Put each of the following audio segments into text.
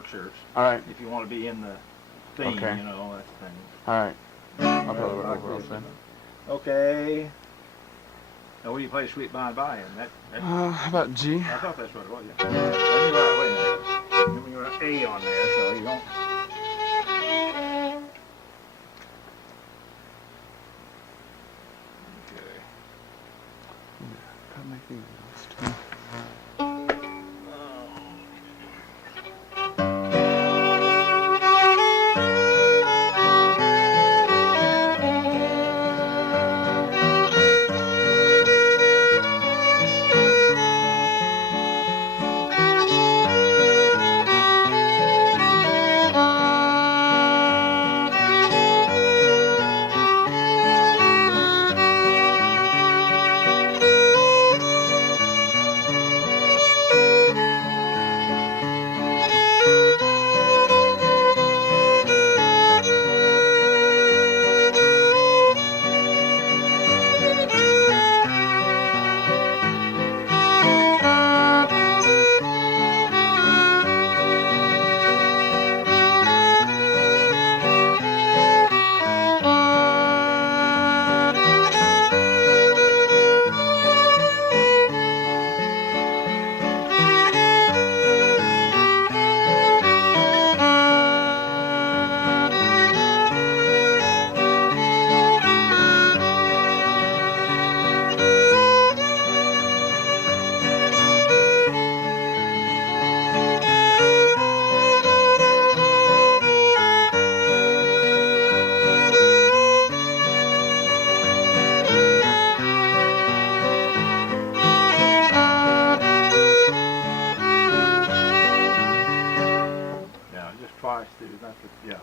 work shirts. All right. If you want to be in the theme, Okay. you know, that's the thing. All right. I'll play Rock overalls then. Okay. Now, what do you play Sweet By and By in? How about G? I thought that's what it was. Yeah. Let me wait a minute. Let me write A on there so you don't. Okay. Gotta make these last.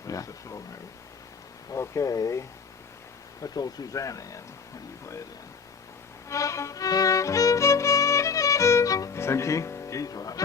That's a slow move. Okay. Let's go Susana in. What do you play it in? Same key? G's right.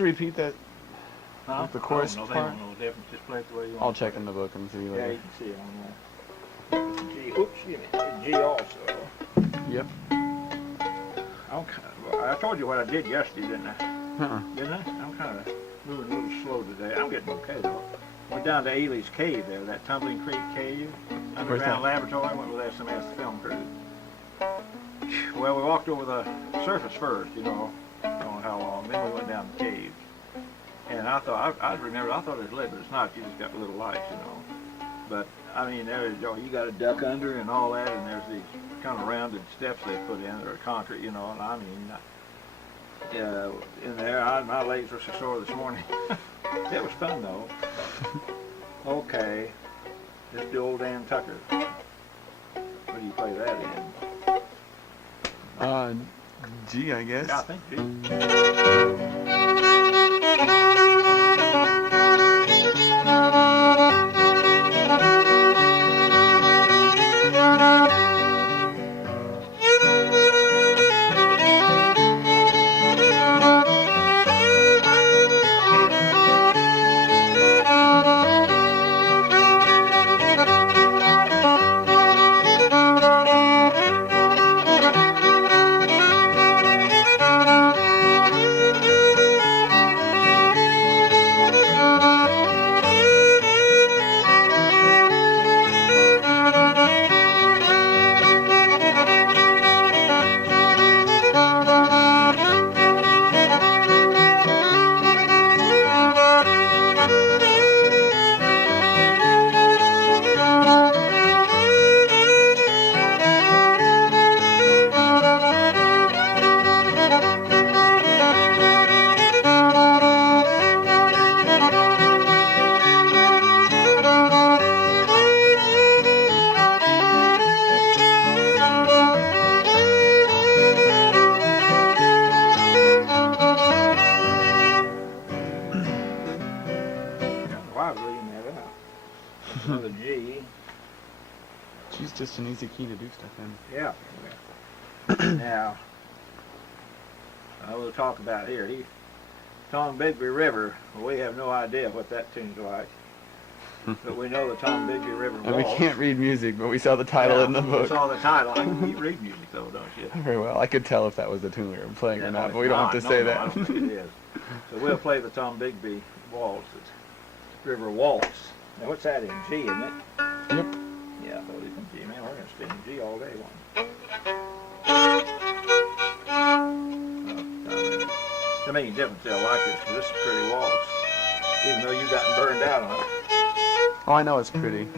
Repeat that, the chorus part? part? They don't know the difference. Just play it the way you want. I'll check in the book and see later. Yeah, you can see it on there. G, oops, excuse me. G also. Yep. I told you what I did yesterday, didn't I? Didn't I? I'm kind of moving a little slow today. I'm getting okay though. Went down to Aley's cave there, that Tumbling Creek cave, underground laboratory. Went with SMS film crew. Well, we walked over the surface first, you know. I don't know how long. Then we went down the caves. And I thought, I remember, I thought it was lit, but it's not. You just got little lights, you know. But, I mean, there's, you got to duck under and all that, and there's these kind of rounded steps they put in that are concrete, you know. And I mean, in there, my legs were so sore this morning. It was fun, though. Okay. Just the old Dan Tucker. What do you play that in? G, I guess. Yeah, I think G. an easy key to do stuff in. Yeah. Now, we'll talk about here. Tombigbee River, well, we have no idea what that tune's like. But we know the Tombigbee River Waltz. And we can't read music, but we saw the title in the book. We saw the title. You read music, though, don't you? Very well. I could tell if that was the tune we were playing or not, but we don't have to say that. I don't think it is. So we'll play the Tombigbee Waltz. It's River Waltz. Now, what's that in? G, isn't it? Yep. Yeah, I believe in G. Man, we're going to stay in G all day long. To me, different they'll like this, because this is a pretty waltz. Even though you've gotten burned out on it. Oh, I know it's pretty.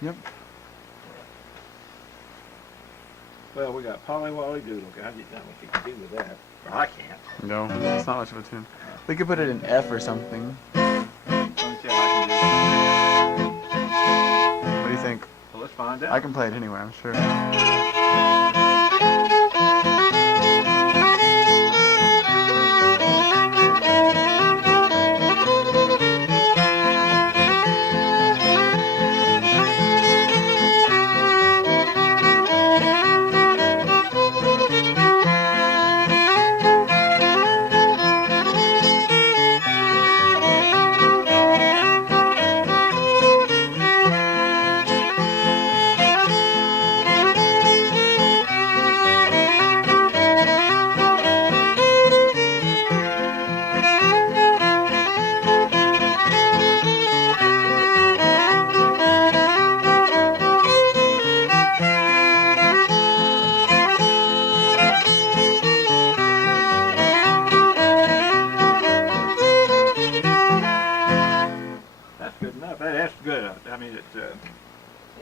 Yep. Well, we got Polly Wolly Doodle. I don't know what you can do with that. Or I can't. No, it's not much of a tune. We could put it in F or something. Let me see how I can do it. What do you think? Well, let's find out. I can play it anyway, I'm sure.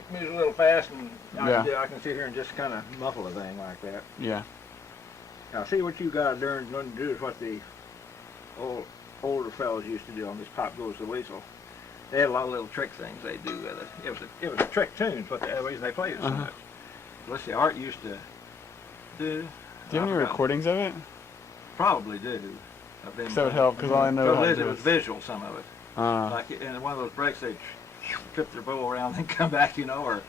Music a little fast, and Yeah. I can sit here and just kind of muffle a thing like that. Yeah. Now, see what you got to learn to do is what the older fellows used to do on this Pop Goes the Weasel. They had a lot of little trick things they do with it. It was a trick tune, but the reason they played it so much. Let's see, Art used to do. Do you have any recordings of it? Probably do. That would help, because all I know it was visual, some of it. Like in one of those breaks, they'd trip their bow around and come back, or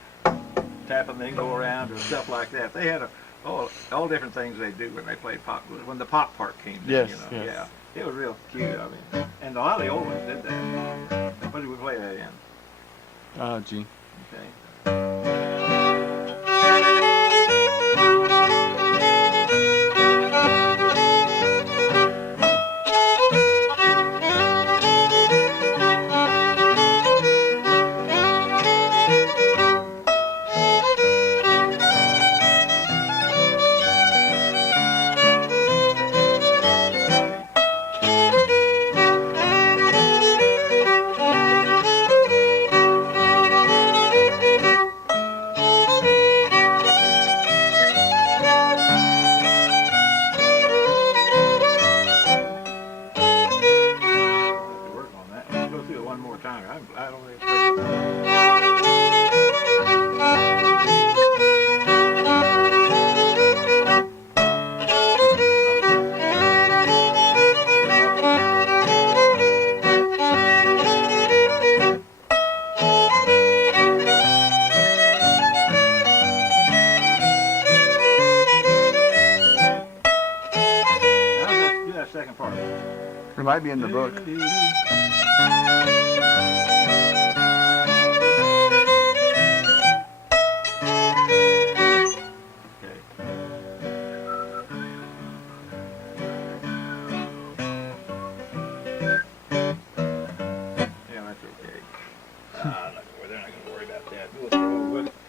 tap and then go around, or stuff like that. They had all different things they do when they played pop. When the pop part came in, yes. Yeah, it was real cute. I mean, and a lot of the old ones did that. What did we play that in? G. Okay. might be in the book.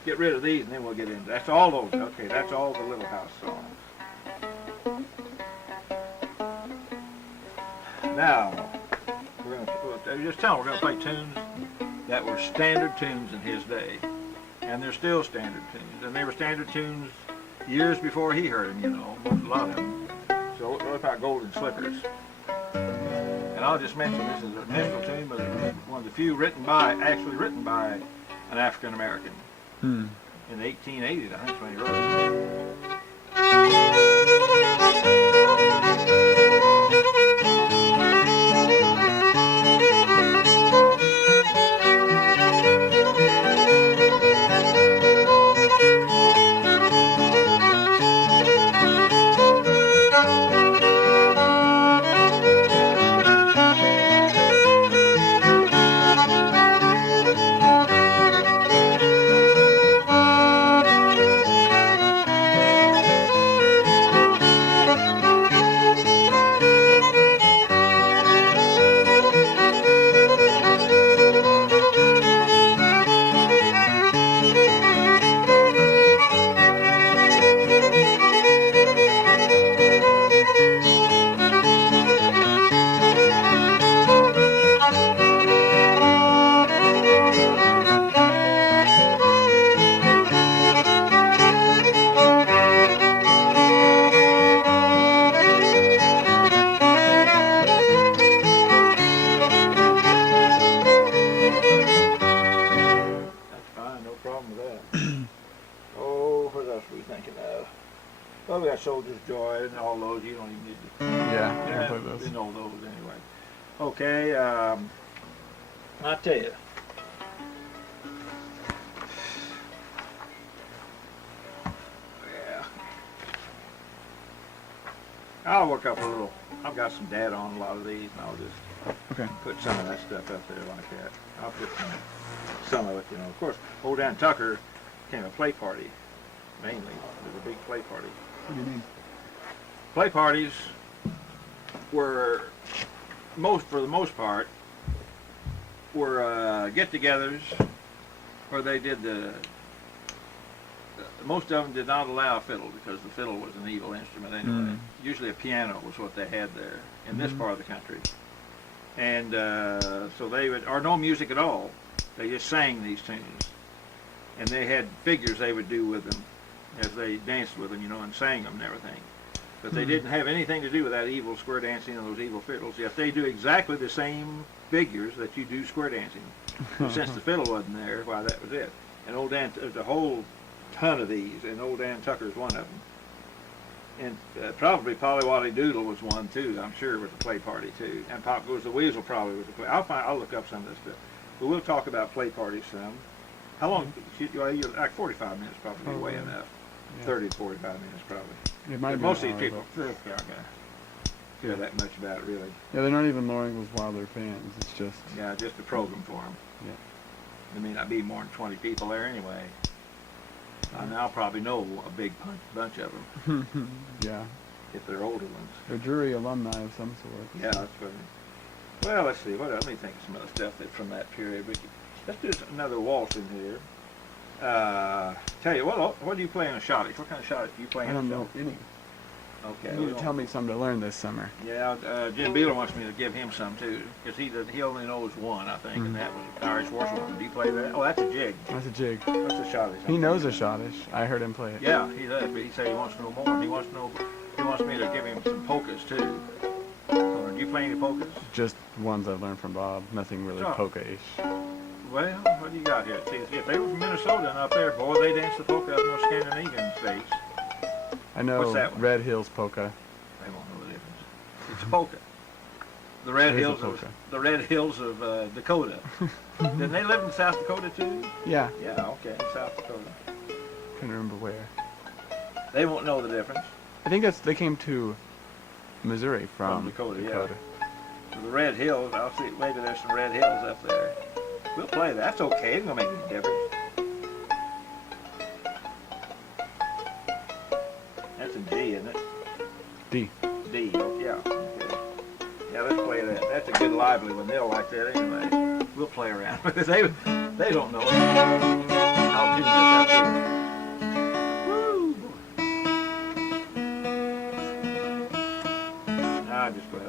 Get rid of these and then we'll get into that's all those. Okay, that's all the Little House songs. Now we're gonna just tell them we're gonna play tunes that were standard tunes in his day, and they're still standard tunes, and they were standard tunes years before he heard them. You know, a lot of them. So what about Golden Slippers? And I'll just mention this is a minstrel tune, but it's one of the few actually written by an African American. In the 1880s, I think, is when he wrote Well, we got Soldier's Joy and all those. You don't even need to. Yeah, I can play those. You know those anyway. Okay, I'll tell you. Yeah. I'll work up a little. I've got some data on a lot of these, and I'll just put some of that stuff up there like that. I'll put some of it, you know. Of course, Old Dan Tucker became a play party, mainly. It was a big play party. What do you mean? Play parties were, for the most part, were get-togethers where they did most of them did not allow fiddle because the fiddle was an evil instrument anyway. Usually a piano was what they had there in this part of the country. And so they would, or no music at all. They just sang these tunes. And they had figures they would do with them as they danced with them, you know, and sang them and everything. But they didn't have anything to do with that evil square dancing and those evil fiddles. Yet they do exactly the same figures that you do square dancing. Since the fiddle wasn't there, why, that was it. And Old Dan, there's a whole ton of these, and Old Dan Tucker's one of them. And probably Polly Wolly Doodle was one too, I'm sure, with the play party too. And Pop Goes the Weasel probably was a play. I'll look up some of this stuff. But we'll talk about play parties some. How long? Like 45 minutes probably way enough. Yeah. 30 to 45 minutes probably. It might be most of these people aren't going to care that much about it, really. Yeah, they're not even Laura Ingals Wilder fans. It's just... Yeah, just a program for them. Yeah. There may not be more than 20 people there anyway. And I'll probably know a big bunch of them. Yeah. If they're older ones. They're Drury alumni of some sort. Yeah, that's funny. Well, let's see. What else? Let me think of some other stuff that's from that period. Let's do another waltz in here. Tell you, what do you play in a schottische? What kind of schottische do you play in? I don't know any. Okay. You need to tell me some to learn this summer. Yeah, Jim Beeler wants me to give him some too, because he only knows one, I think, and that was Irish Washington. Do you play that? Oh, that's a jig. That's a jig. That's a schottische. He knows a schottische. I heard him play it. Yeah, he does, but he said he wants to know more. He wants me to give him some polkas too. Do you play any polkas? Just ones I learned from Bob. Nothing really polka-ish. Well, what do you got here? See, if they were from Minnesota and up there, boy, they dance the polka up in those Scandinavian states. I know. What's that one? Red Hills Polka. They won't know the difference. It's a polka. The Red Hills of Dakota. Didn't they live in South Dakota too? Yeah. Yeah, okay, South Dakota. Couldn't remember where. They won't know the difference. I think they came to Missouri from Dakota. Yeah. the Red Hills. I'll see, maybe there's some Red Hills up there. We'll play that. That's okay. It's gonna make any difference. That's a G, isn't it? D. D. Oh, yeah. Okay. Yeah, let's play that. That's a good lively one. They'll like that anyway. We'll play around with it. They don't know. I'll tune this up here. Woo! I just go out.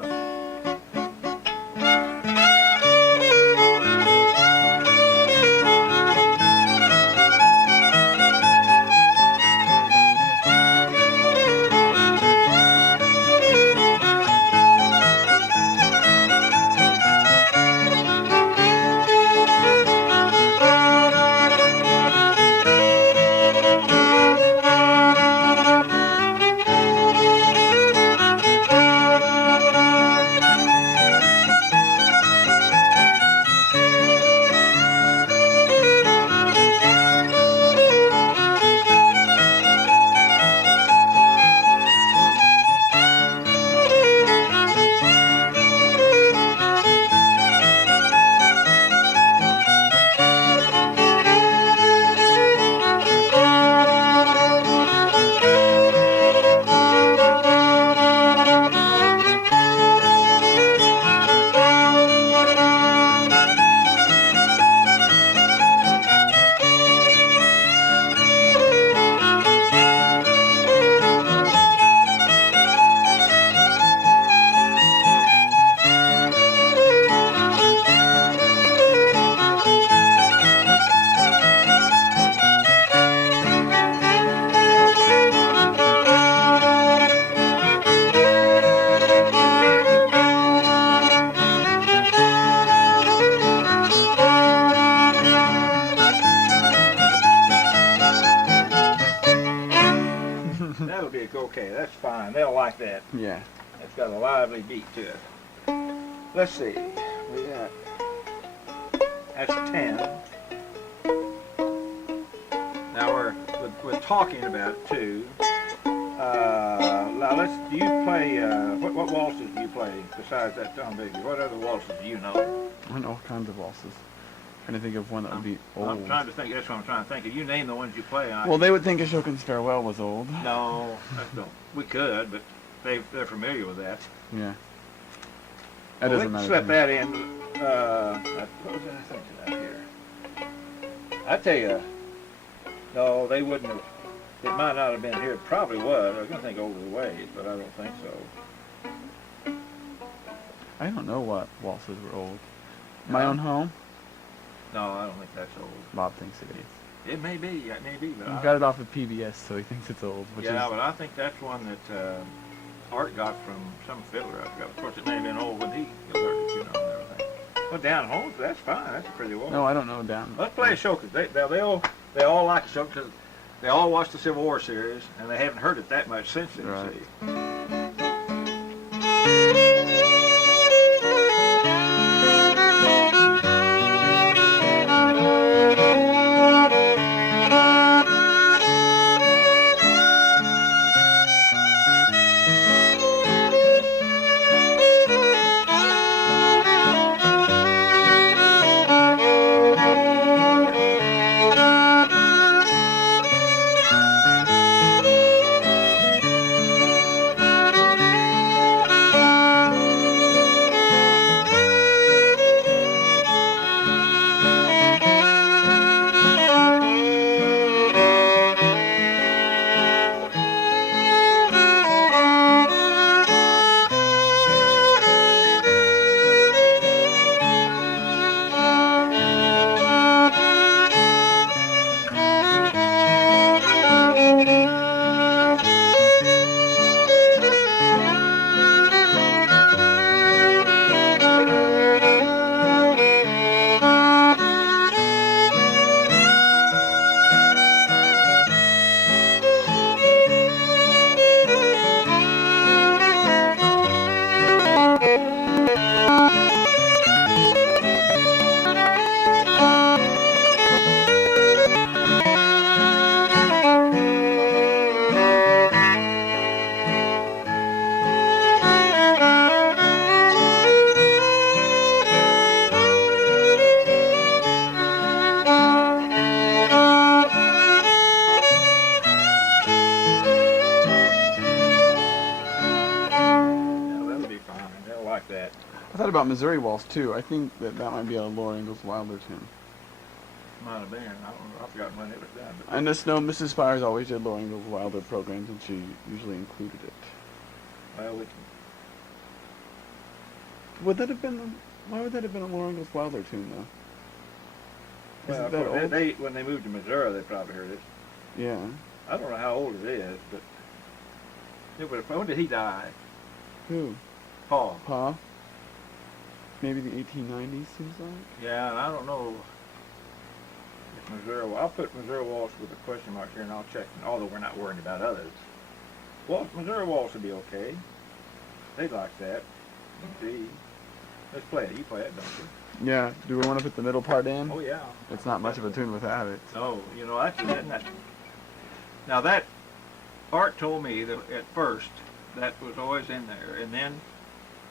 Okay, that's fine. They'll like that. Yeah. It's got a lively beat to it. Let's see. We got. That's 10. Now we're talking about it too. Now do you play? What waltzes do you play besides that Tombigbee? What other waltzes do you know? I know all kinds of waltzes. Trying to think of one that would be old. I'm trying to think. That's what I'm trying to think of. You name the ones you play. Well, they would think Ashokin's Farewell was old. No, we could, but they're familiar with that. Yeah. That doesn't matter. Slip that in. What was I thinking out here? I tell you, no, they wouldn't have. It might not have been here. It probably was. I was going to think Over the Ways, but I don't think so. I don't know what waltzes were old. My Own Home? No, I don't think that's old. Bob thinks it is. It may be. It may be. But He got it off of PBS, so he thinks it's old. Which yeah, is, but I think that's one that Art got from some fiddler. Of course, it may have been old when he heard it, you know, and everything. Well, Down Home, that's fine. That's pretty well. No, I don't know Down. Let's play Ashokin. They all like Ashokin because they all watched the Civil War series, and they haven't heard it that much since then. Right. See. thought about Missouri Waltz too. I think that might be a Laura Ingals Wilder tune. Might have been. I don't know. I've forgotten when it was done. But I just know Mrs. Spires always did Laura Ingals Wilder programs, and she usually included it. well, Would that have been? Why would that have been a Laura Ingals Wilder tune though? well, Isn't that old? when they moved to Missouri, they probably heard it. Yeah. I don't know how old it is, but when did he die? Who? Paul. Pa? Maybe the 1890s seems like. Yeah, and I don't know if Missouri. Well, I'll put Missouri Waltz with a question mark here, and I'll check. Although we're not worried about others. Well, Missouri Waltz would be okay. They'd like that. Gee. Let's play it. You play it, don't you? Yeah. Do we want to put the middle part in? Oh yeah. It's not much of a tune without it. Oh, you know, actually, now that Art told me that at first that was always in there, and then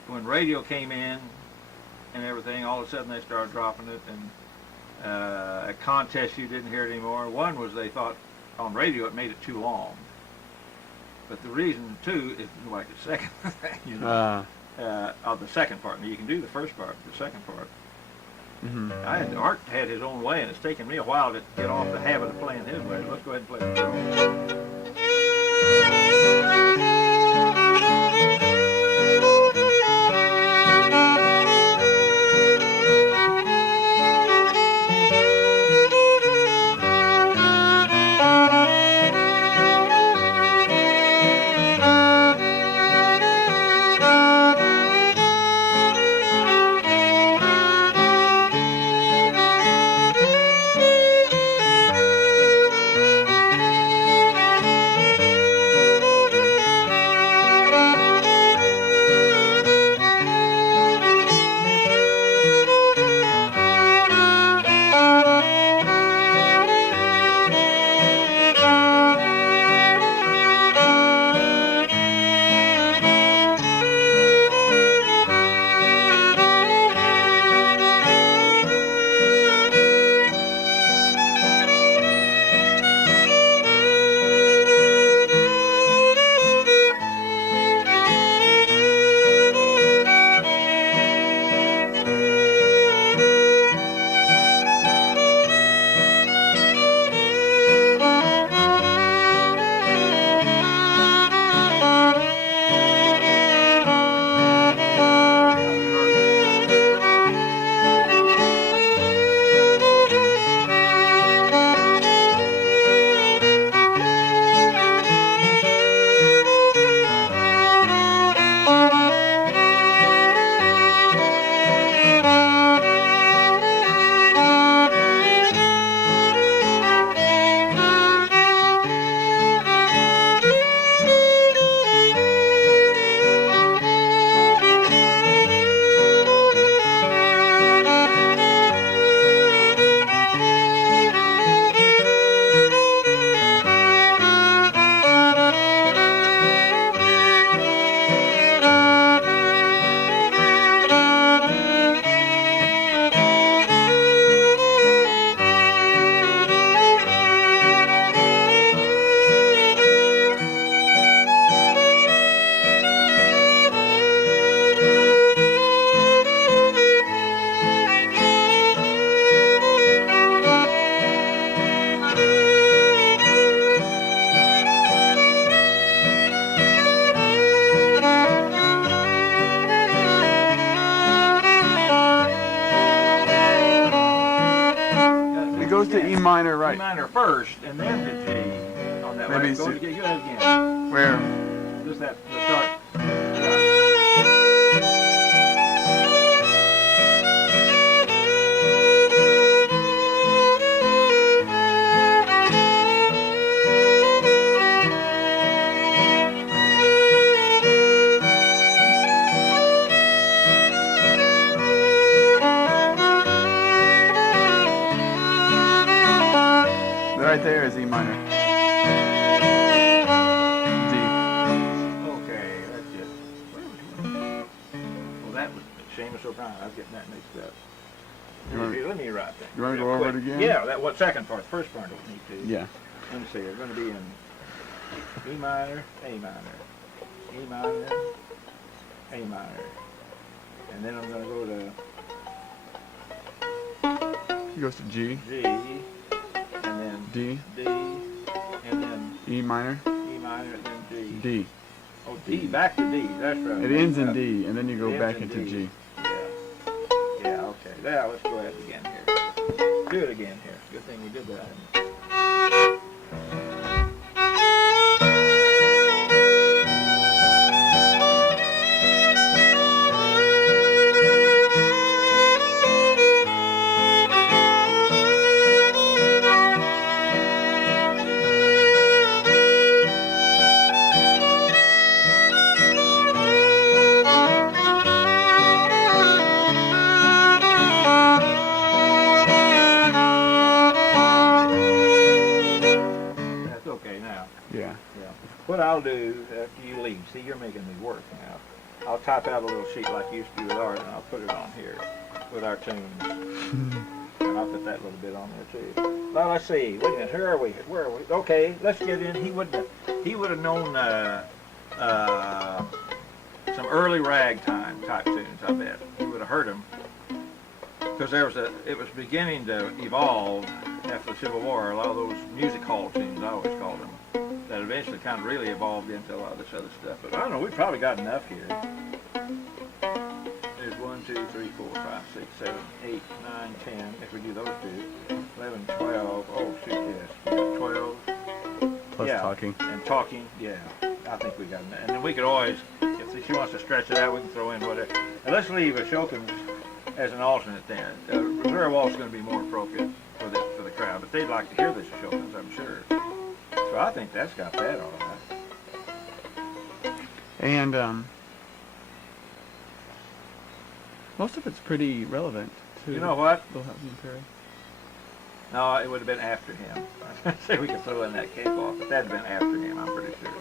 when radio came in and everything, all of a sudden they started dropping it, and at contests you didn't hear it anymore. One was they thought on radio it made it too long, but the reason too is like the second thing, you know, of the second part. Now you can do the first part, the second part. Mm-hmm. Art had his own way, and it's taken me a while to get off the habit of playing his way. Let's go ahead and play the Goes to E minor, right? E minor first, and then to G on that. Maybe Right. Go ahead again. Where? Just that. The start. Right there is E minor. D. Okay, that's it. Well, that was Seamus O'Brien. I was getting that mixed up. Let me write that. You want to go over it again? Yeah, that what second part? First part don't need to. Yeah. Let me see. It's going to be in E minor, A minor, E minor, A minor, And then I'm going to go to He goes to G, G, and then D, D, and then E minor, E minor, and then D. D. Oh, D, back to D, that's right. It ends in D, and then you go It back ends into in D. G. Yeah. Yeah, okay. Now let's go ahead again here. Do it again here. Good thing we did that. What I'll do after you leave, see, you're making me work now. I'll type out a little sheet like you used to do with ours, and I'll put it on here with our tunes. And I'll put that little bit on there too. Now let's see. Wait a minute. Where are we? Where are we? Okay, let's get in. He would have known some early ragtime type tunes. I bet he would have heard them because it was beginning to evolve after the Civil War. A lot of those music hall tunes, I always called them, that eventually kind of really evolved into a lot of this other stuff. But I don't know, we've probably got enough here. There's 1, 2, 3, 4, 5, 6, 7, 8, 9, 10, if we do those two. 11, 12, oh shoot, yes. 12. Plus talking. And talking, yeah. I think we got enough. And then we could always, if she wants to stretch it out, we can throw in whatever. And let's leave Ashokin as an alternate then. Drury Waltz is going to be more appropriate for the crowd, but they'd like to hear this Ashokins, I'm sure. So I think that's got that all right. And most of it's pretty relevant to You know what? Bill Hutton and Perry. No, it would have been after him. I was going to say we could throw in that Cakewalk, but that'd have been after him, I'm pretty sure.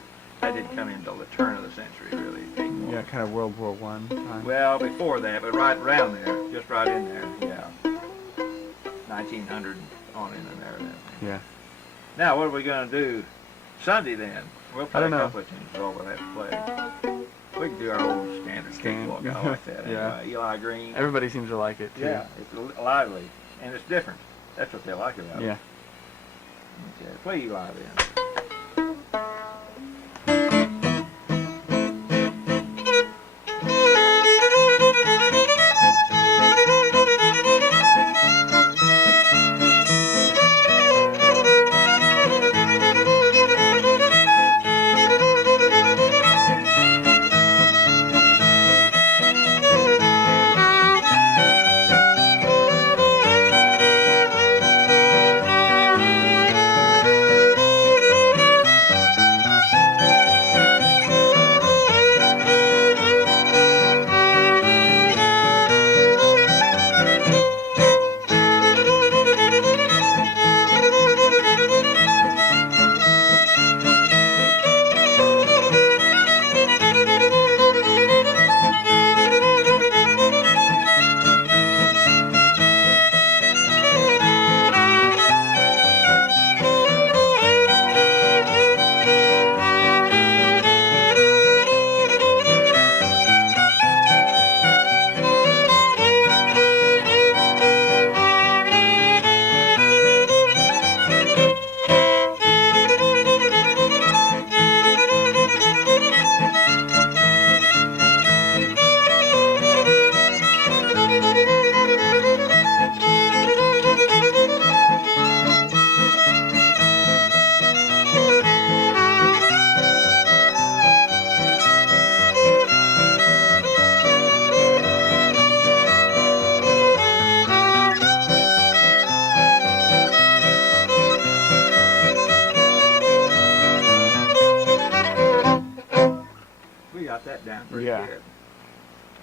That didn't come in until the turn of the century, really. Cakewalk. Yeah, kind of World War I time. Well, before that, but right around there, just right in there, yeah. 1900 on in there then. Yeah. Now, what are we going to do Sunday then? We'll play a know. couple of tunes, is all we'll have to play. We can do our old standard Cakewalk. I like that. Yeah. Eli Green. Everybody seems to like it, too. Yeah, it's lively, and it's different. That's what they like about it. Yeah. Okay, play Eli then. That down pretty good.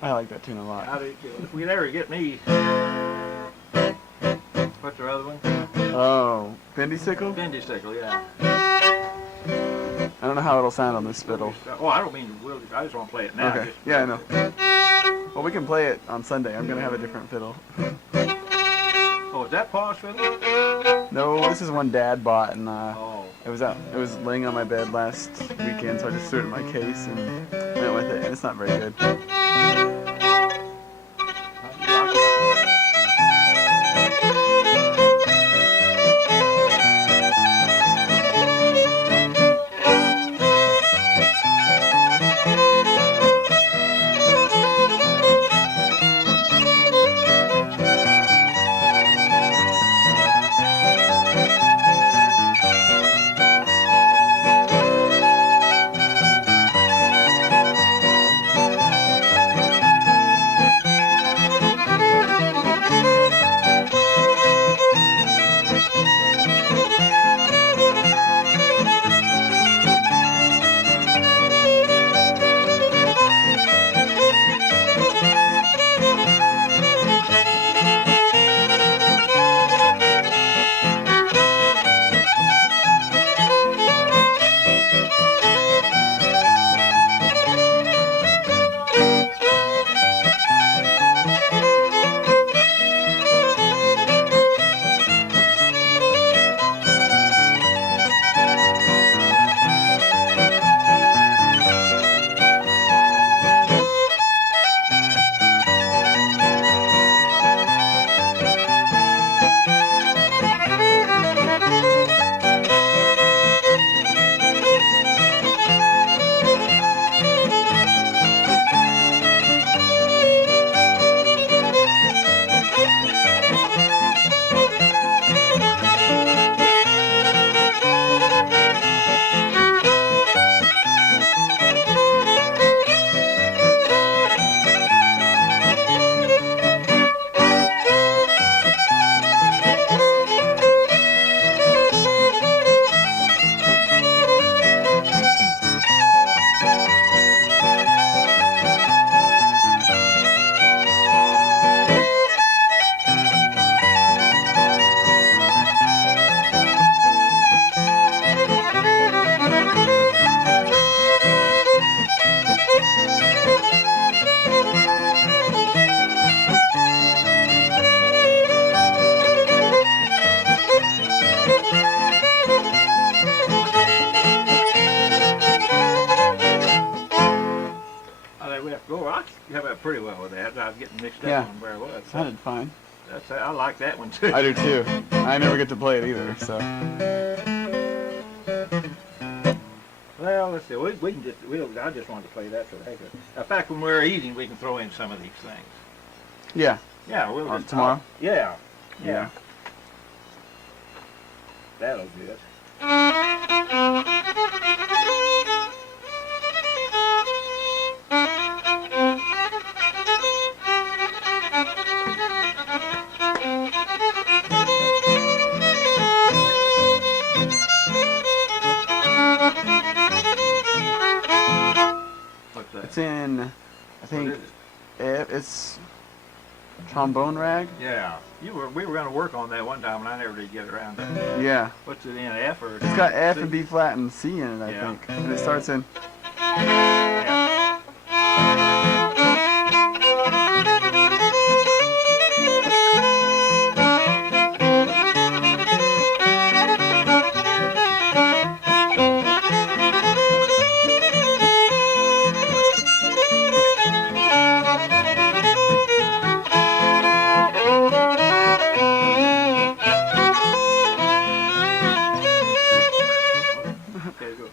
I like that tune a lot. How do you, if we'd ever get me, what's the other one? Oh, Bendy Sickle? Bendy Sickle, yeah. I don't know how it'll sound on this fiddle. Oh, I don't mean to, I just want to play it now. Okay, yeah, I know. Well, we can play it on Sunday. I'm going to have a different fiddle. Oh, is that Paul's fiddle? No, this is one Dad bought, and oh. it was laying on my bed last weekend, so I just threw it in my case and went with it, and it's not very good. Oh, I have up pretty well with that. I was getting mixed up Yeah. on where it was. Sounded fine. I like that one too. I do too. I never get to play it either, so. Well, let's see. We can just. I just wanted to play that for the heck of it. In fact, when we're eating, we can throw in some of these things. Yeah. Yeah, we'll just tomorrow. Yeah. Yeah. That'll do it. What's that? It's in, I What think, is it? it's Trombone Rag. Yeah. We were going to work on that one time, and I never did get around to it. Yeah. What's it in? F or? It's got F C? and B flat and C in it, I Yeah. think. And it starts in. Yeah. Okay, go.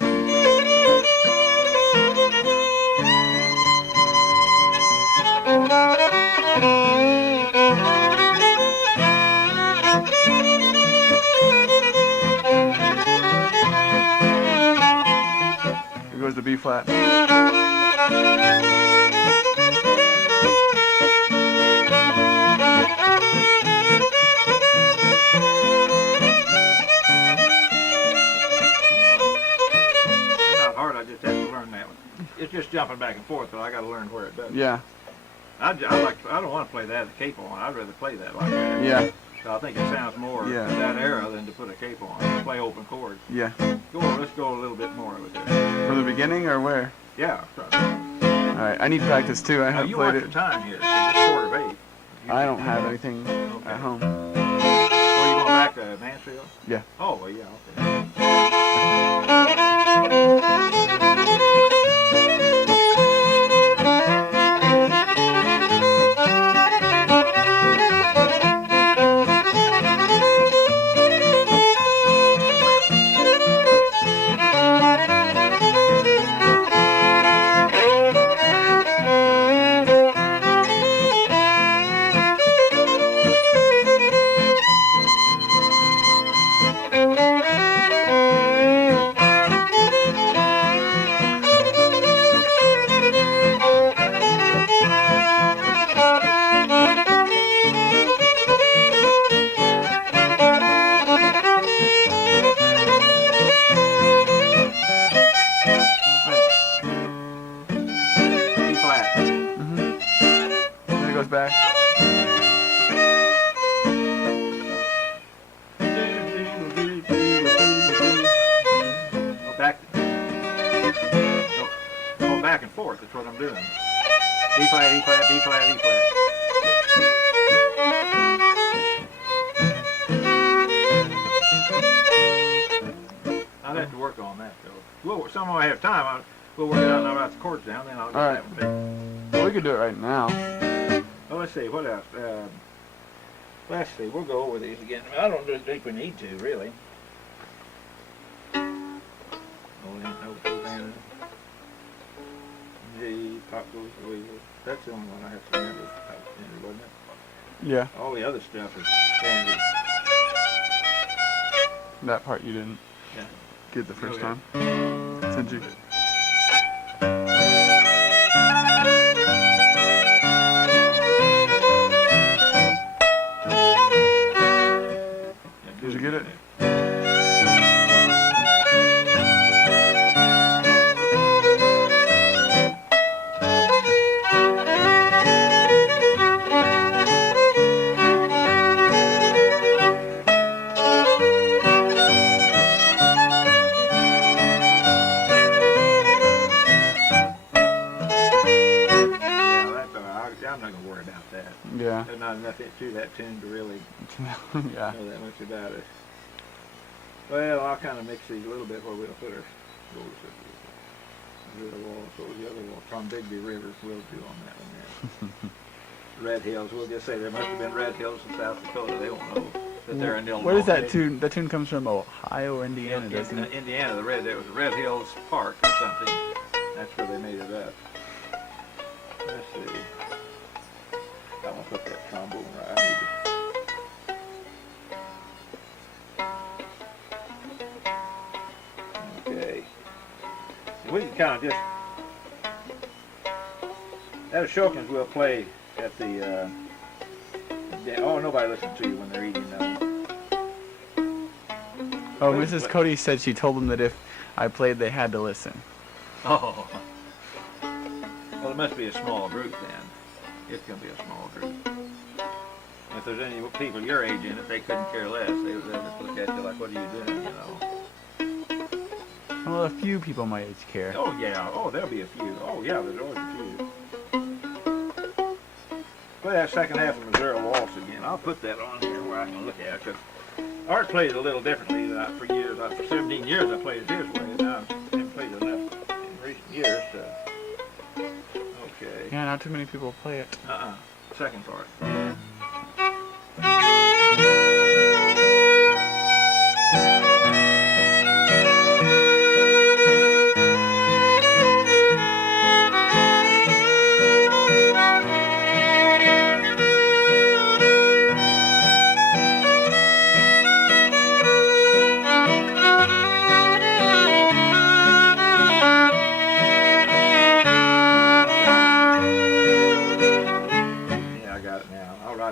It goes to B flat. Not hard, I just have to learn that one. It's just jumping back and forth, but I got to learn where it does. Yeah. I don't want to play that with a capo on. I'd rather play that like that. Yeah. So I think it sounds more Yeah. that era than to put a capo on. Play open chords. Yeah. Let's go a little bit more with it. From the beginning or where? Yeah. Alright, I need practice too. I Now haven't you played watch it. the time here. It's 7:45. I don't have anything Okay. at home. Well, you going back to Mansfield? Yeah. Oh, well, yeah, okay. E flat. Then it goes back. Go back. No, go back and forth. That's what I'm doing. E flat, E flat, B flat, E flat. I'll have to work on that though. Well, somehow I have time. We'll work it out and I'll write the chords down. Then I'll get All that right. one fixed. Well, we could do it right now. Well, let's see. What else? Let's see. We'll go over these again. I don't think we need to really. No, Susana. G, Pop Goes the Weasel. That's the only one I have to remember, wasn't it? Yeah. All the other stuff is standard. That part you didn't Yeah. get the first Okay. time. Send you. Yeah, Did you get it? I'm not going to worry about that. Yeah. There's not enough to that tune to really Yeah. know that much about it. Well, I'll kind of mix these a little bit where we'll put our Goes the Waltz. What was the other waltz? Tombigbee River will do on that one there. Red Hills, we'll just say there must have been Red Hills in South Dakota. They won't know that they're in Illinois. Where does that tune? That tune comes from Ohio or Indiana, doesn't it? Indiana, there was Red Hills Park or something. That's where they made it up. Let's see. I want to put that trombone right. I need to. Okay. We can kind of just. That Ashokin's will play at the. Oh, nobody listens to you when they're eating Oh, Mrs. Cody said she told them that if I played, they had to listen. Oh. Well, it must be a small group then. It's going to be a small group. If there's any people your age in it, they couldn't care less. They'll just look at you like, what are you doing, Well, a few people my age care. Oh, yeah. Oh, there'll be a few. Oh, yeah, there's always a few. Play that second half of Missouri Waltz again. I'll put that on here where I can look at it, because Art plays it a little differently for years. For 17 years I played it his way, and I haven't played it enough in recent years. Okay. Yeah, not too many people play it. Second part.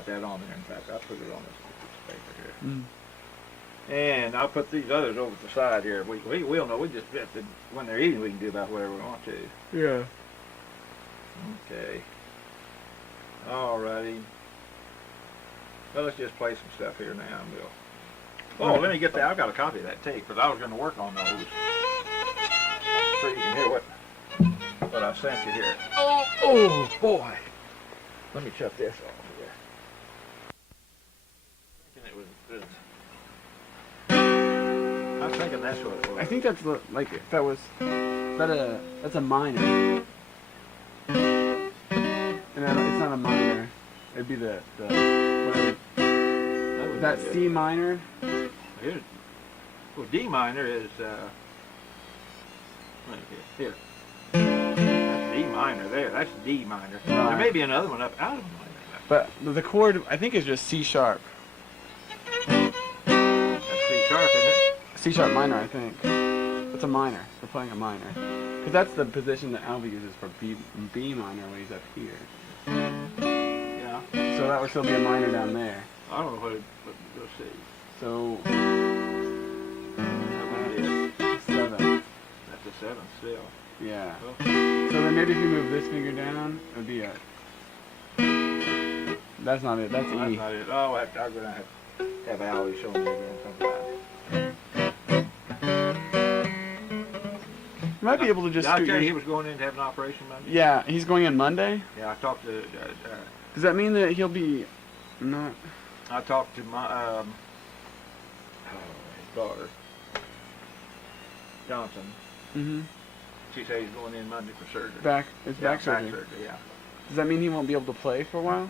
That on there. In fact, I'll put it on this paper here. And I'll put these others over to the side here. We'll know. We just have to, when they're eating, we can do about whatever we want to. Yeah. Okay. Alrighty. Well, let's just play some stuff here now, and we'll. Oh, let me get that. I've got a copy of that tape, because I was going to work on those, so you can hear what I sent you here. Oh boy. Let me shut this off. I was thinking that's what it was. I think that's like if that was that's a minor. And it's not a minor. It'd be the whatever. That C minor. Here's, well, D minor is here. That's D minor there. That's D minor. Right. There may be another one up out of the minor. But the chord I think is just C sharp. That's C sharp, isn't it? C sharp minor, I think. It's a minor. We're playing a minor. Because that's the position that Aley uses for B minor when he's up here. Yeah. So that would still be a minor down there. I don't know what let's see. So that would be a 7. That's a 7 still. Yeah. Well, so then maybe if you move this finger down, it would be a. That's not it. That's E. That's not it. Oh, I'm gonna have Aley show me again sometime. You might be able to just. Did I tell you he was going in to have an operation Monday? Yeah, he's going in Monday. Yeah, I talked to. Does that mean that he'll be not? I talked to my his daughter, Johnson. Mm-hmm. She said he's going in Monday for surgery. Back surgery. Back surgery, yeah. Does that mean he won't be able to play for a while?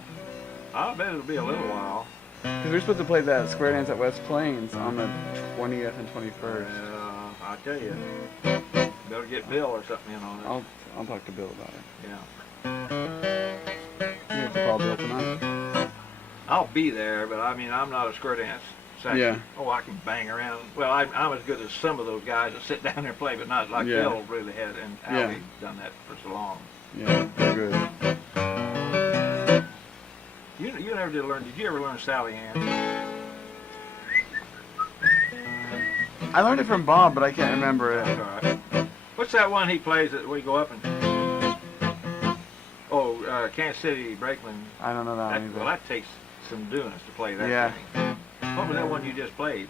I bet it'll be a little while. Because we're supposed to play that square dance at West Plains on the 20th and 21st. I tell you, better get Bill or something in on it. I'll talk to Bill about it. Yeah. You have to call Bill tonight. I'll be there, but I mean, I'm not a square dance section. Yeah. Oh, I can bang around. Well, I'm as good as some of those guys that sit down there and play, but not like Yeah. Bill really had, and Aley done that for so long. Yeah, they're good. You never did learn. Did you ever learn Sally Ann? I learned it from Bob, but I can't remember it. That's all right. What's that one he plays that we go up and? Oh, Kansas City Brakeman. I don't know that one either. Well, that takes some doing to play that. Yeah. Thing. What was that one you just played?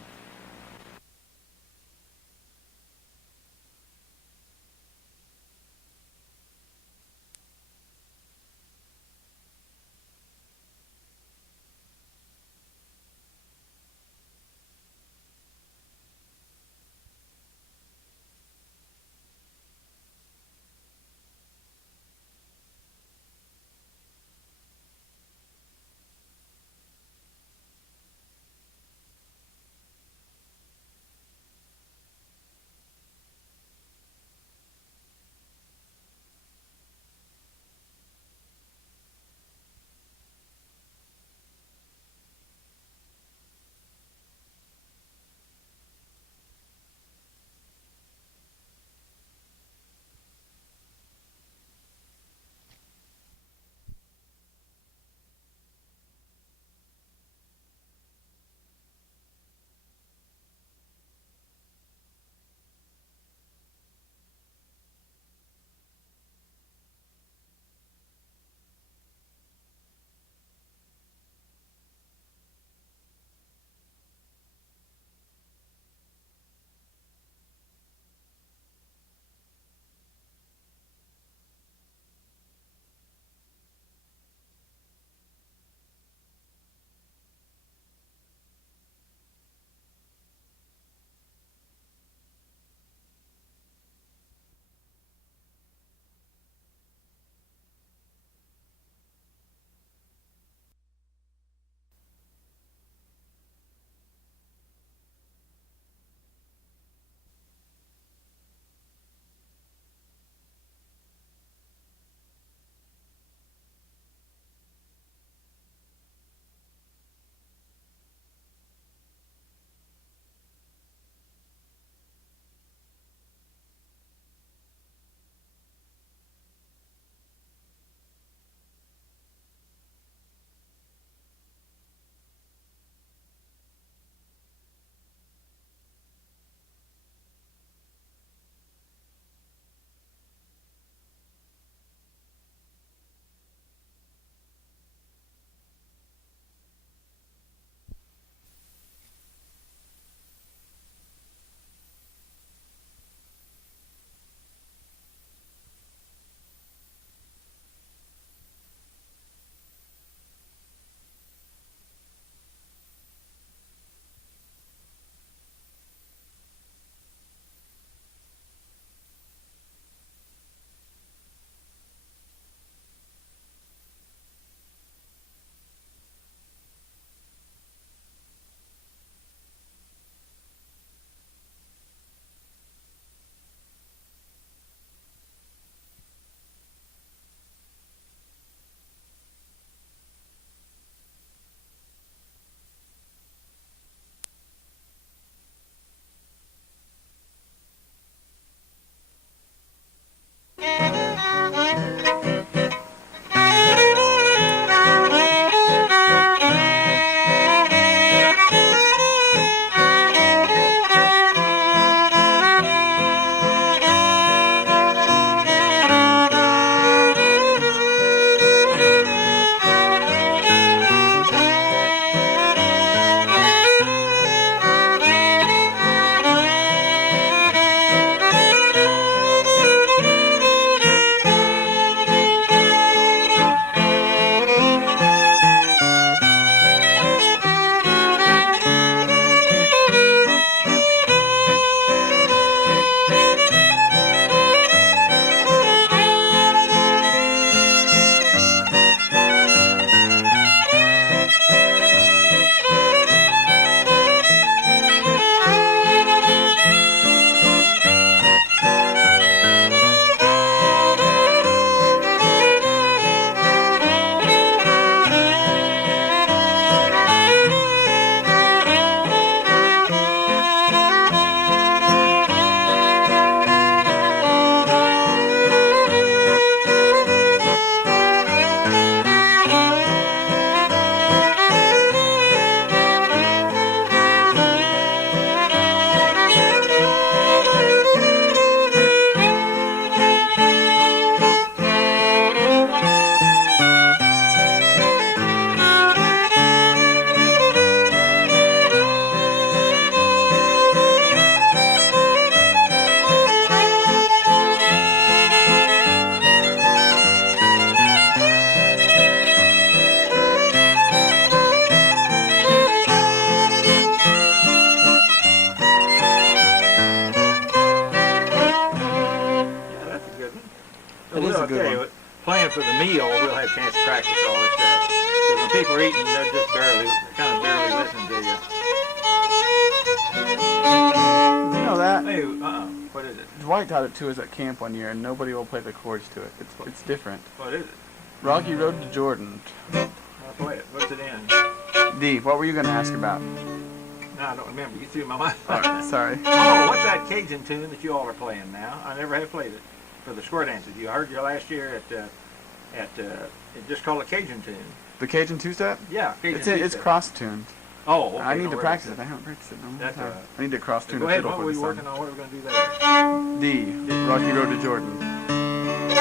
That is a good tell you one. what, playing for the meal, we'll have a chance to practice all this stuff. Because when people are eating, they're just barely, kind of barely listening to you. You know that? Hey, what is it? Dwight taught it to us at camp one year, and nobody will play the chords to it. It's different. What is it? Rocky Road to Jordan. I'll play it. What's it in? D, what were you going to ask about? No, I don't remember. You threw my mind. Oh, sorry. Oh, what's that Cajun tune that you all are playing now? I never have played it for the square dances. You heard you last year it just called a Cajun tune. The Cajun two-step? Yeah, Cajun It's two-step. cross-tuned. Oh, okay. I need no to worries. practice it. I haven't practiced it in a long That's time. all right. I need to cross-tune Go a ahead. fiddle What for were the you song. working on? What are we going to do there? D, Rocky Road to Jordan.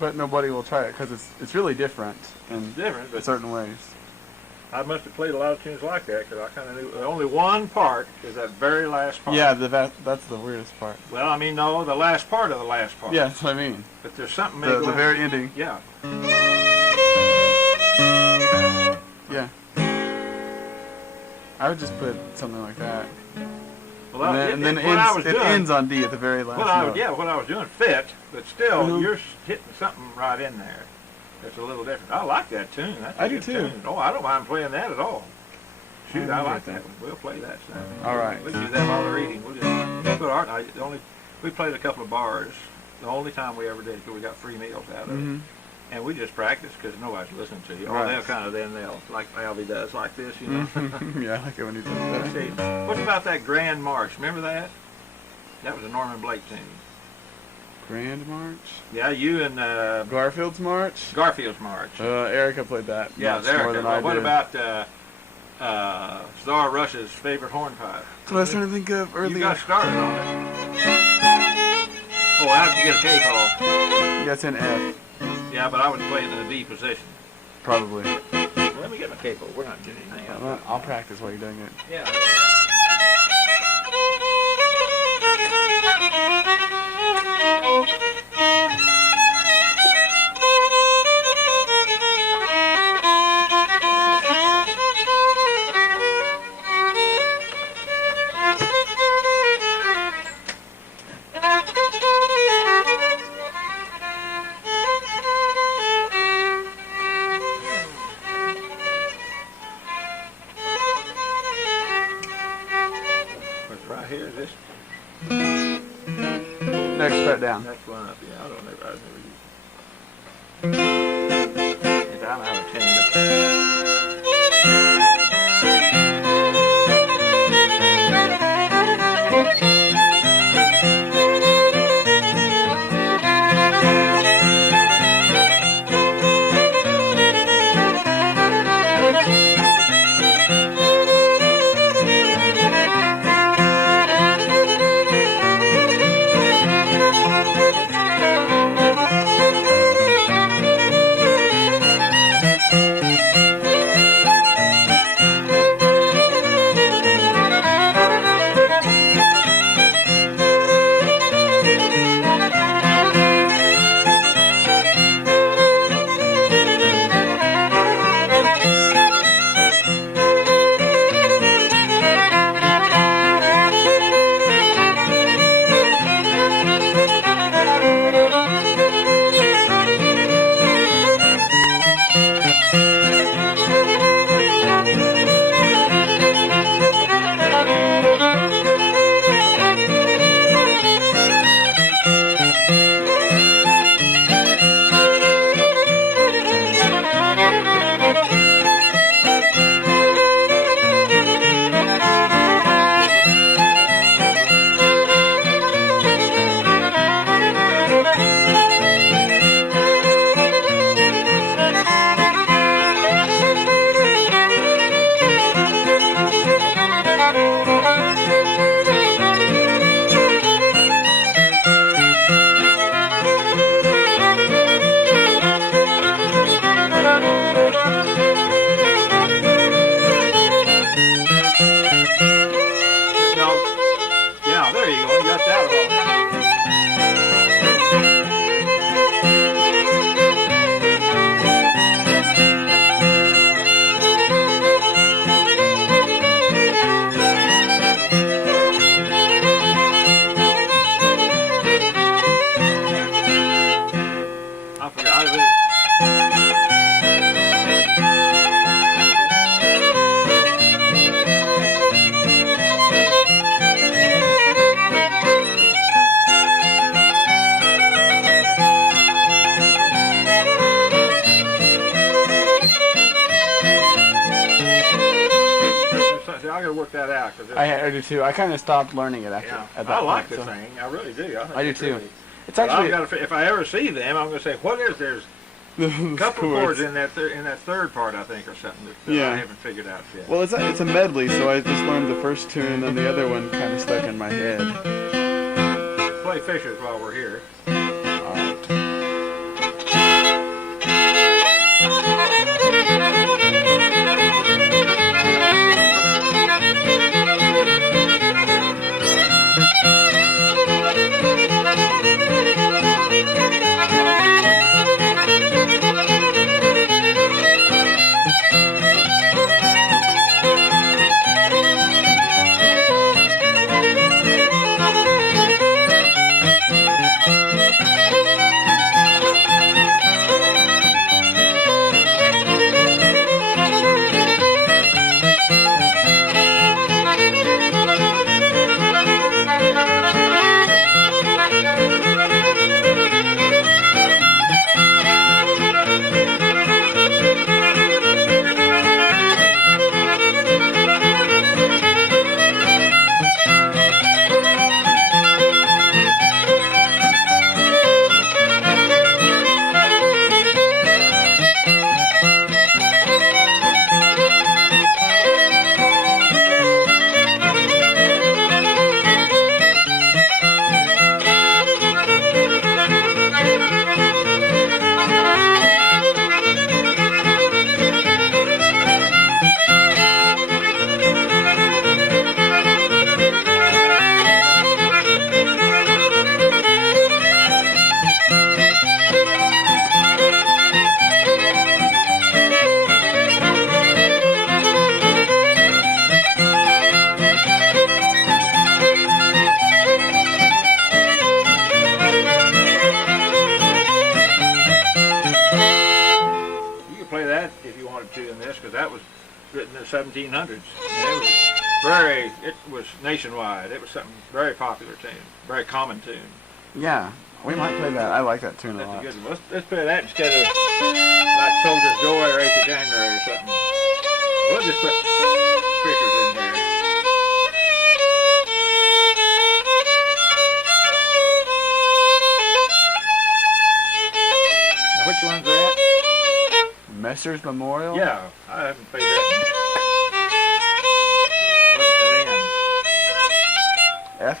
But nobody will try it because it's really different in Different, but certain ways. I must have played a lot of tunes like that because I kind of knew only one part is that very last part. Yeah, that's the weirdest part. Well, I mean, no, the last part of the last part. Yeah, that's what I mean. But there's something. The very ending. Yeah. Yeah. I would just put something like that. Well, and then it ends on D at the very last note. What I was doing fit, but still, Mhm. you're hitting something right in there. That's a little different. I like that tune. That's a I do good too. Tune. Oh, I don't mind playing that at all. Shoot, I like that. that one. We'll play that stuff. All right. We'll do that while they're eating. We'll just put our night. We played a couple of bars. The only time we ever did because we got free meals out of Mm-hmm. it. And we just practiced because nobody's listening to you. Right. Or they'll kind of they'll like Aley does like this, you know. Yeah, I like it when he does Let's that. see. What about that Grand March? Remember that? That was a Norman Blake tune. Grand March? Yeah, you and Garfield's March? Garfield's March. Erica played that Yeah, much there. more than I What did. about Czar Russia's favorite hornpipe? That's what I was trying to think of earlier. You got started on it. Oh, I have to get a K call. That's in F, Yeah, but I would play it in a D position. probably. Well, let me get my K call. We're not doing anything else. I'll practice while you're doing it. Yeah. here? Is this Next fret down. next one up? Yeah, I've never used it. I'm out of 10 that out. I do too. I kind of stopped learning it actually. Yeah. At that I like point, the thing. I really do. I do too. Really, it's actually. If I ever see them, I'm going to say, what is there's a couple chords in that third part, I think, or something that I haven't figured out yet. Well, it's a medley, so I just learned the first tune, and then the other one kind of stuck in my head. Play Fishers while we're here. All right. If you wanted to in this, because that was written in the 1700s. it was nationwide. It was something very popular tune, very common tune. Yeah, we might play that. I like that tune a That's a lot. good one. Let's play that instead of like Soldier's Joy or 8th of January or something. We'll just put Fisher's in here. Now, which one's that? Messer's Memorial? Yeah, I haven't played that. What's the end? F.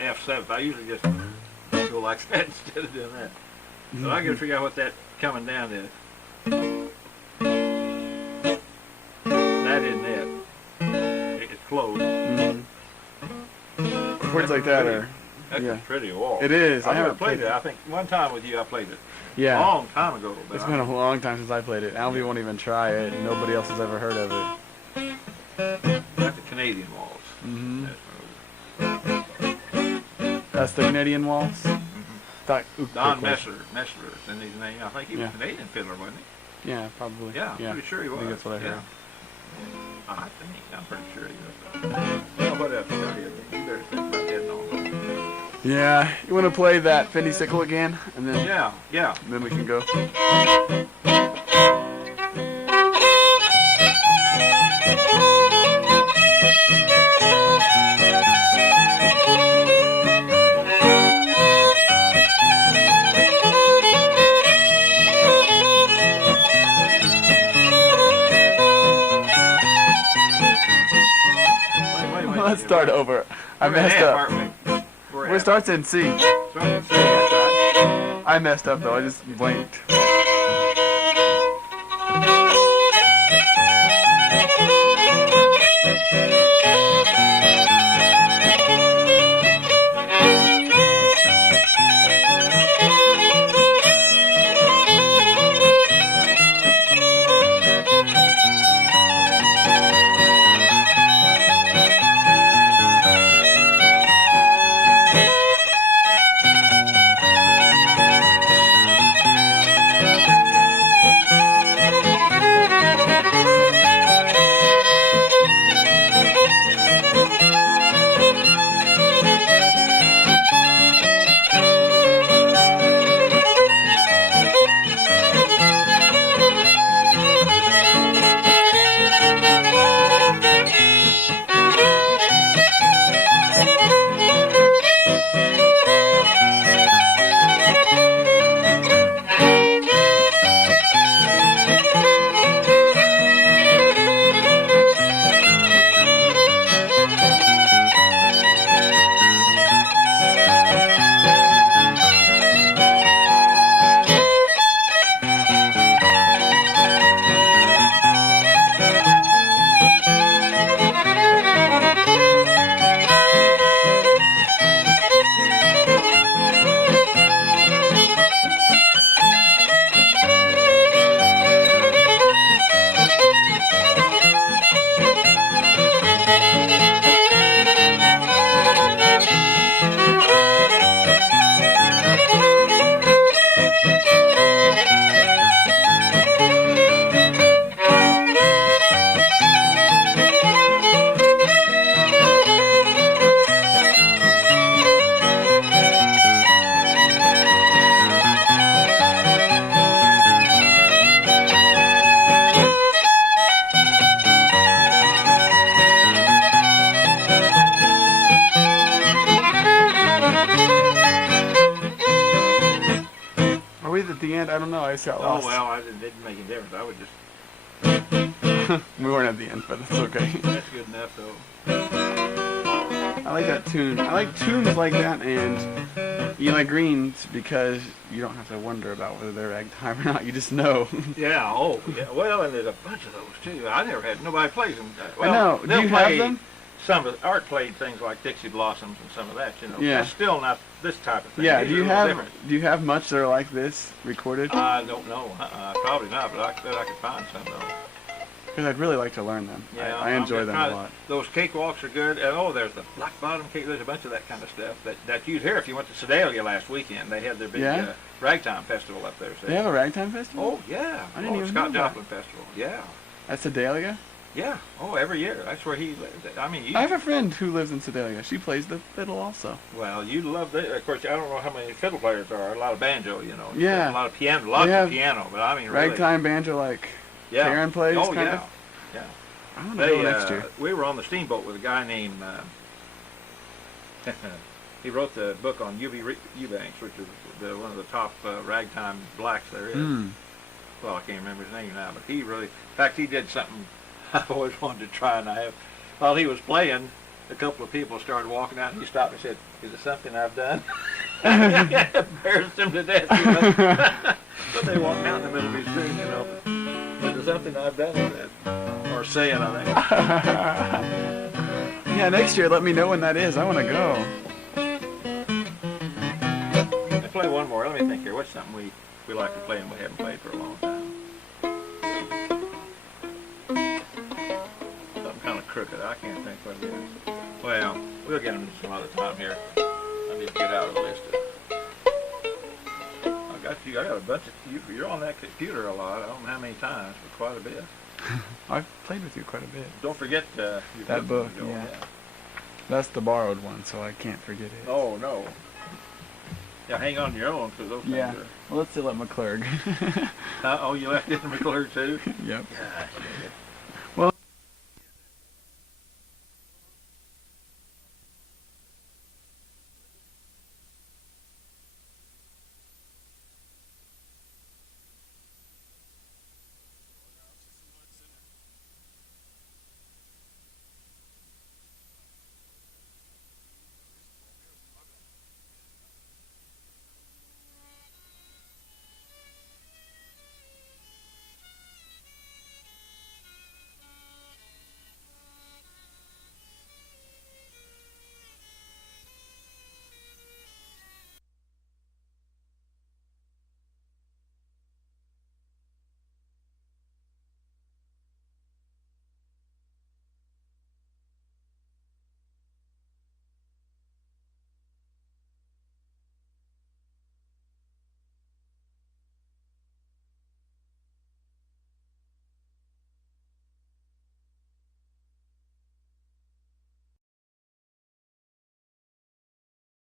F7. I usually just go like that instead of doing that. So I got to figure out what that coming down is. That isn't it. It's closed. Chords like that are... That's a pretty waltz. It is. I haven't played it. I think one time with you I played it. Yeah. A long time ago. It's been a long time since I played it. Aley won't even try it. Nobody else has ever heard of it. That's a Canadian waltz. Mm-hmm. That's the Canadian waltz? Mm-hmm. Don Messler is in his name. I think he was a Canadian fiddler, wasn't he? Yeah, probably. Yeah, I'm pretty sure he was. I think that's what I heard. I think. I'm pretty sure he was. Well, what else? You better think about that and all. Yeah, you want to play that Fendi sickle again, and then yeah, then we can go. Let's start start over. I messed up. Where it starts in C. I messed up though. I just blinked. I don't know. I just got lost. Oh well, it didn't make any difference. I would just. We weren't at the end, but that's okay. That's good enough, though. I like that tune. I like tunes like that, and you like greens because you don't have to wonder about whether they're ragtime or not. You just know. Yeah. Oh, yeah. Well, and there's a bunch of those too. I never had nobody plays them. Well, I know. Do you have them? Some of Art played things like Dixie Blossoms and some of that. You know. Yeah. That's still not this type of thing. Yeah. These Do you are a little have? different. Do you have much that are like this recorded? I don't know. Probably not, but I bet I could find some though. Because I'd really like to learn them. Yeah, I enjoy them a lot. Those cakewalks are good. And there's the black bottom cake. There's a bunch of that kind of stuff that you'd hear if you went to Sedalia last weekend. They had their big ragtime festival up there. So. They have a ragtime festival? Oh yeah. I didn't even Scott know Joplin Festival. Yeah. At Sedalia? Yeah. Oh, every year. That's where he lived. I mean, I have a friend who lives in Sedalia. She plays the fiddle also. Well, you'd love that. Of course, I don't know how many fiddle players there are. A lot of banjo, you know. Yeah. A lot of piano. Lots of piano, but I mean, really. Ragtime banjo like Karen plays. Oh kind yeah. of? Yeah. I want to go next year. We were on the steamboat with a guy named. He wrote the book on Eubanks, which is one of the top ragtime blacks there is. Well, I can't remember his name now, but he really. In fact, he did something I've always wanted to try, and I have. While he was playing, a couple of people started walking out, and he stopped and said, "Is it something I've done?" Embarrassed him to death, you know. But they walked out in the middle of his tune, you know. Is it something I've done? He said. Or saying, I think. Yeah, next year, let me know when that is. I want to go. Let's play one more. Let me think here. What's something we like to play and we haven't played for a long time? Something kind of crooked. I can't think what it is. Well, we'll get them some other time here. I need to get out of the list. I got a bunch of you're on that computer a lot. I don't know how many times, but quite a bit. I've played with you quite a bit. Don't forget that book. Yeah. That's the borrowed one, so I can't forget it. Oh no. Yeah, hang on to your own because those things are. Well, let's still at McClurg. Oh, you left it in McClurg too? Yep. Gosh.